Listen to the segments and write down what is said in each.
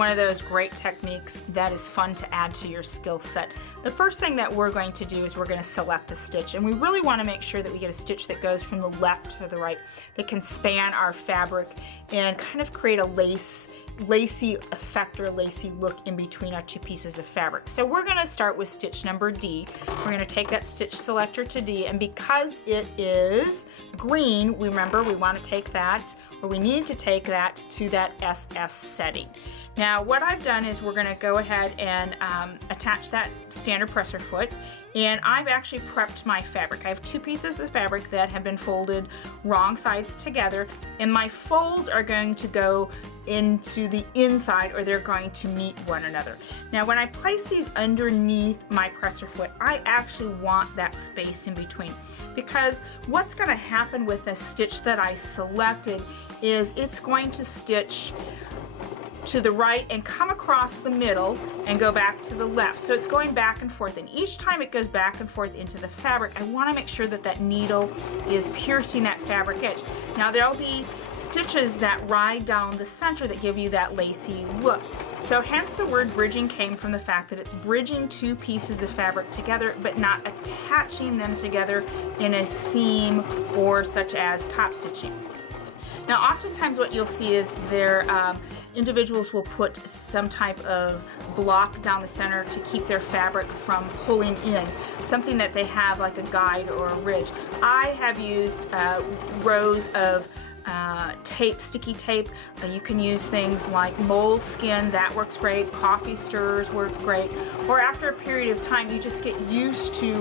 one of those great techniques that is fun to add to your skill set. The first thing that we're going to do is we're going to select a stitch, and we really want to make sure that we get a stitch that goes from the left to the right, that can span our fabric and kind of create a lacy effect or lacy look in between our two pieces of fabric. So we're going to start with stitch number D. We're going to take that stitch selector to D, and because it is green, remember we want to take that, or we need to take that to that SS setting. Now what I've done is we're going to go ahead and attach that standard presser foot, and I've actually prepped my fabric. I have two pieces of fabric that have been folded wrong sides together, and my folds are going to go into the inside, or they're going to meet one another. Now when I place these underneath my presser foot, I actually want that space in between, because what's going to happen with a stitch that I selected is it's going to stitch to the right and come across the middle and go back to the left. So it's going back and forth, and each time it goes back and forth into the fabric, I want to make sure that that needle is piercing that fabric edge. Now there'll be stitches that ride down the center that give you that lacy look. So hence the word bridging came from the fact that it's bridging two pieces of fabric together but not attaching them together in a seam or such as top stitching. Now oftentimes what you'll see is individuals will put some type of block down the center to keep their fabric from pulling in, something that they have like a guide or a ridge. I have used rows of tape, sticky tape. You can use things like moleskin, that works great. Coffee stirrers work great. Or after a period of time, you just get used to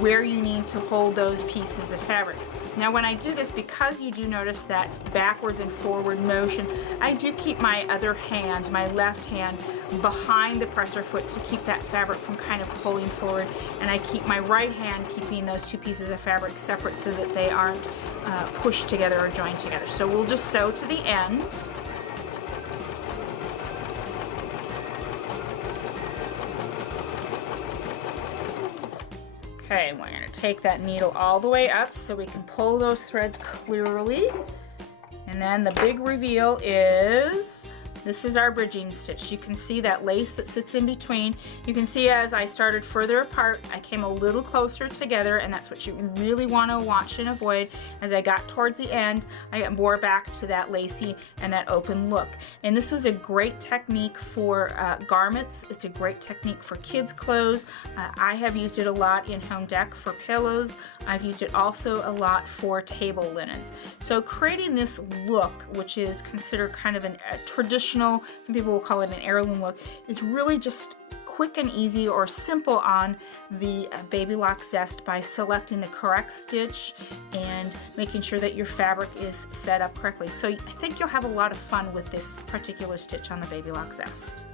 where you need to hold those pieces of fabric. Now when I do this, because you do notice that backwards and forward motion, I do keep my other hand, my left hand, behind the presser foot to keep that fabric from kind of pulling forward, and I keep my right hand keeping those two pieces of fabric separate so that they aren't pushed together or joined together. So we'll just sew to the end. Okay, we're going to take that needle all the way up so we can pull those threads clearly. And then the big reveal is, this is our bridging stitch. You can see that lace that sits in between. You can see as I started further apart, I came a little closer together, and that's what you really want to watch and avoid. As I got towards the end, I got more back to that lacy and that open look. And this is a great technique for garments. It's a great technique for kids' clothes. I have used it a lot in home dec for pillows. I've used it also a lot for table linens. So creating this look, which is considered kind of a traditional, some people will call it an heirloom look, is really just quick and easy or simple on the Baby Lock Zest by selecting the correct stitch and making sure that your fabric is set up correctly. So I think you'll have a lot of fun with this particular stitch on the Baby Lock Zest.